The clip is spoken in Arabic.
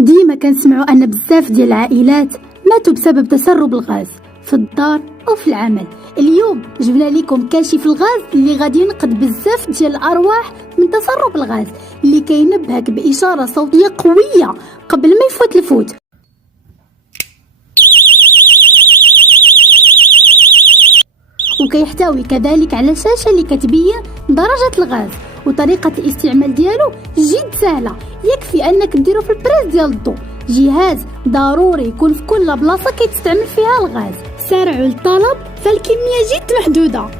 ديما كنسمعوا ان بزاف ديال العائلات ماتوا بسبب تسرب الغاز في الدار او في العمل. اليوم جبنا لكم كاشف الغاز اللي غادي ينقذ بزاف ديال الارواح من تسرب الغاز، اللي كينبهك باشاره صوتيه قويه قبل ما يفوت الفوت. وكيحتوي كذلك على شاشه اللي كتبين درجه الغاز وطريقه الاستعمال ديالو جد سهله، يكفي انك ديرو في البريز ديال الضوء. جهاز ضروري يكون في كل بلاصه كيتستعمل فيها الغاز. سارعوا للطلب فالكميه جد محدوده.